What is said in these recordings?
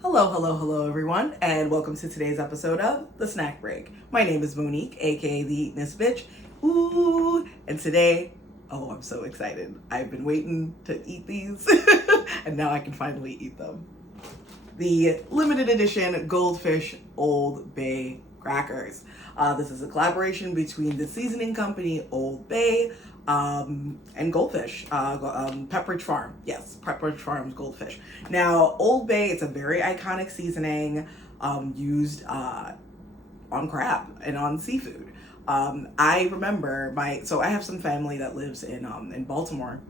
Hello, hello, hello, everyone, and welcome to today's episode of The Snack Break. My name is Monique, aka the Eatness Bitch. Ooh, and today, oh, I'm so excited. I've been waiting to eat these, and now I can finally eat them. The limited edition Goldfish Old Bay crackers. This is a collaboration between the seasoning company Old Bay and Goldfish, Pepperidge Farm. Yes, Pepperidge Farm's Goldfish. Now, Old Bay, it's a very iconic seasoning used on crab and on seafood. I remember so I have some family that lives in Baltimore,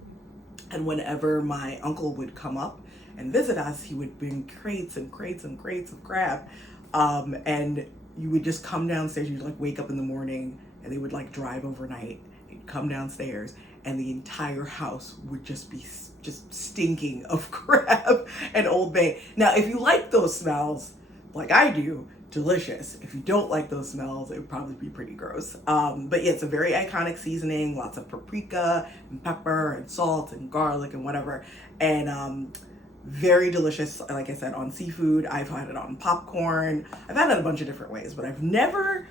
and whenever my uncle would come up and visit us, he would bring crates and crates and crates of crab, and you would just come downstairs. You'd like wake up in the morning, and they would like drive overnight. You'd come downstairs, and the entire house would just be just stinking of crab and Old Bay. Now, if you like those smells, like I do, delicious. If you don't like those smells, it would probably be pretty gross. But yeah, it's a very iconic seasoning, lots of paprika and pepper and salt and garlic and whatever. And very delicious, like I said, on seafood. I've had it on popcorn. I've had it a bunch of different ways, but I never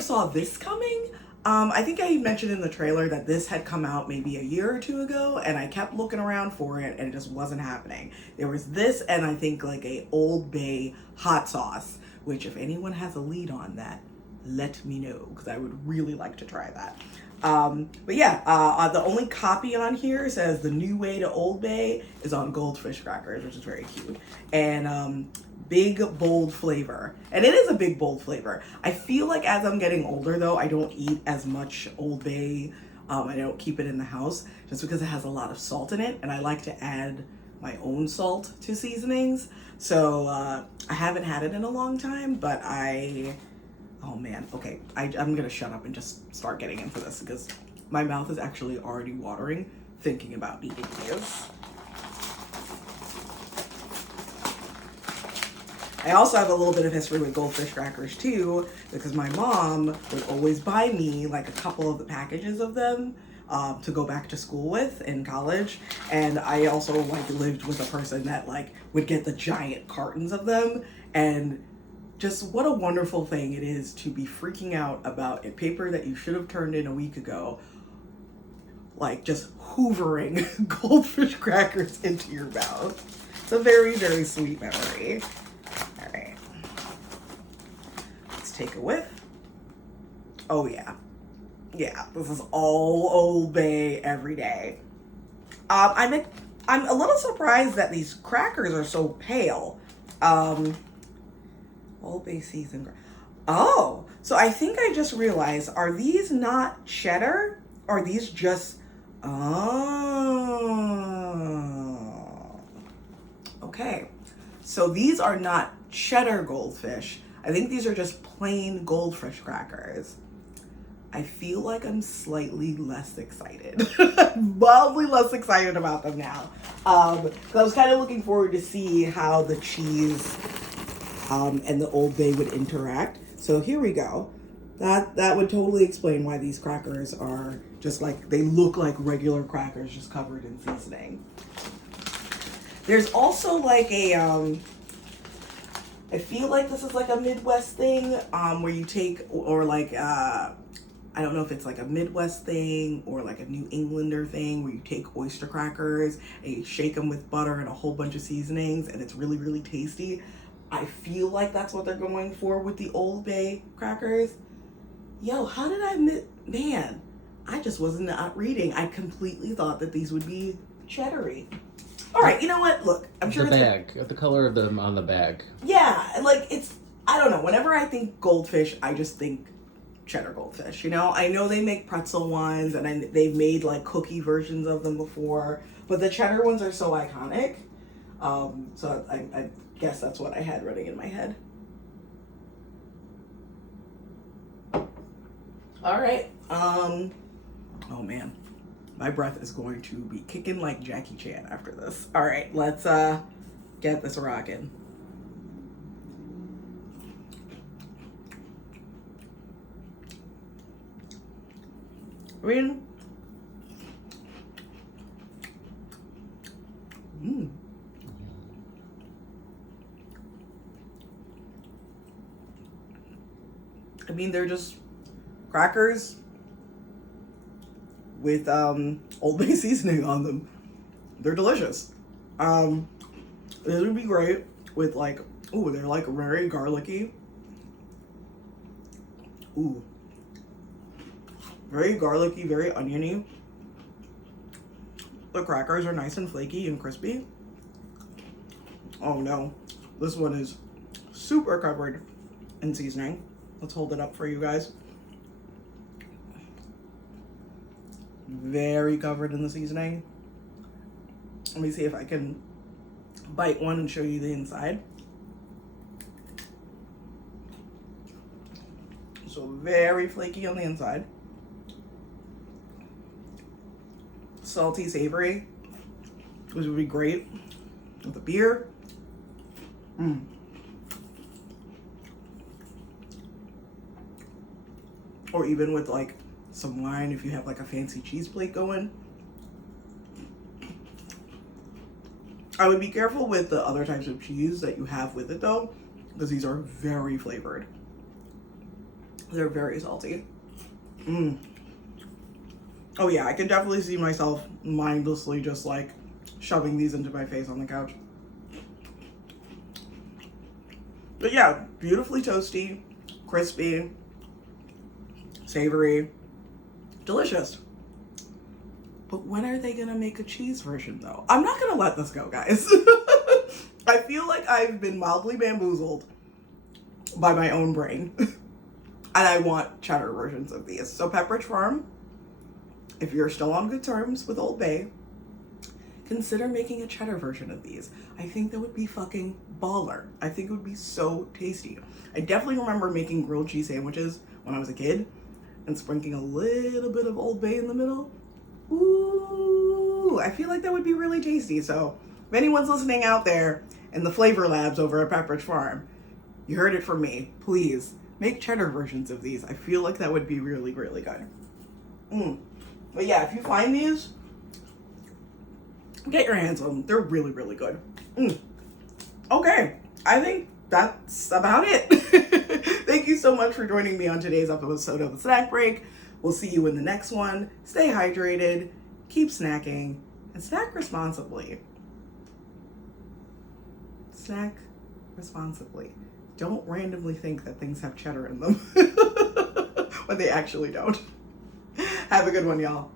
saw this coming. I think I mentioned in the trailer that this had come out maybe a year or two ago, and I kept looking around for it, and it just wasn't happening. There was this, and I think like a Old Bay hot sauce, which if anyone has a lead on that, let me know, because I would really like to try that. But yeah, the only copy on here says the new way to Old Bay is on Goldfish crackers, which is very cute. And big, bold flavor. And it is a big, bold flavor. I feel like as I'm getting older, though, I don't eat as much Old Bay. I don't keep it in the house just because it has a lot of salt in it, and I like to add my own salt to seasonings. So I haven't had it in a long time, but oh man, okay, I'm gonna shut up and just start getting into this because my mouth is actually already watering thinking about eating these. I also have a little bit of history with Goldfish crackers too, because my mom would always buy me like a couple of the packages of them to go back to school with in college. And I also like lived with a person that like would get the giant cartons of them. And just what a wonderful thing it is to be freaking out about a paper that you should have turned in a week ago, like just hoovering Goldfish crackers into your mouth. It's a very, very sweet memory. All right, let's take a whiff. Oh yeah, this is all Old Bay every day. I'm a little surprised that these crackers are so pale. Old Bay seasoned. Oh, so I think I just realized, are these not cheddar? Or are these just, oh, okay. So these are not cheddar goldfish. I think these are just plain goldfish crackers. I feel like I'm slightly less excited. Mildly less excited about them now. Because I was kind of looking forward to see how the cheese and the Old Bay would interact. So here we go. That would totally explain why these crackers are just like, they look like regular crackers just covered in seasoning. There's also like a, I feel like this is like a Midwest thing where you take, or like, I don't know if it's like a Midwest thing or like a New Englander thing where you take oyster crackers and you shake them with butter and a whole bunch of seasonings, and it's really, really tasty. I feel like that's what they're going for with the Old Bay crackers. Yo, how did man, I just wasn't not reading. I completely thought that these would be cheddary. All right, you know what? Look, I'm sure the bag, the color of them on the bag. Yeah, like I don't know. Whenever I think goldfish, I just think cheddar goldfish. You know, I know they make pretzel ones, and they've made like cookie versions of them before, but the cheddar ones are so iconic. So I guess that's what I had running in my head. All right. Oh man, my breath is going to be kicking like Jackie Chan after this. All right, let's get this rocking. I mean, I mean, they're just crackers with Old Bay seasoning on them. They're delicious. This would be great with like, ooh, they're like very garlicky. Ooh. Very garlicky, very oniony. The crackers are nice and flaky and crispy. Oh no, this one is super covered in seasoning. Let's hold it up for you guys. Very covered in the seasoning. Let me see if I can bite one and show you the inside. So very flaky on the inside. Salty, savory, which would be great with a beer. Or even with like some wine if you have like a fancy cheese plate going. I would be careful with the other types of cheese that you have with it though, because these are very flavored. They're very salty. Oh yeah, I can definitely see myself mindlessly just like shoving these into my face on the couch. But yeah, beautifully toasty, crispy, savory, delicious. But when are they gonna make a cheese version though? I'm not gonna let this go, guys. I feel like I've been mildly bamboozled by my own brain. And I want cheddar versions of these. So Pepperidge Farm, if you're still on good terms with Old Bay, consider making a cheddar version of these. I think that would be fucking baller. I think it would be so tasty. I definitely remember making grilled cheese sandwiches when I was a kid and sprinkling a little bit of Old Bay in the middle. Ooh, I feel like that would be really tasty. So if anyone's listening out there in the flavor labs over at Pepperidge Farm, you heard it from me. Please make cheddar versions of these. I feel like that would be really, really good. But yeah, if you find these, get your hands on them. They're really, really good. Okay, I think that's about it. Thank you so much for joining me on today's episode of The Snack Break. We'll see you in the next one. Stay hydrated, keep snacking, and snack responsibly. Snack responsibly. Don't randomly think that things have cheddar in them when they actually don't. Have a good one, y'all.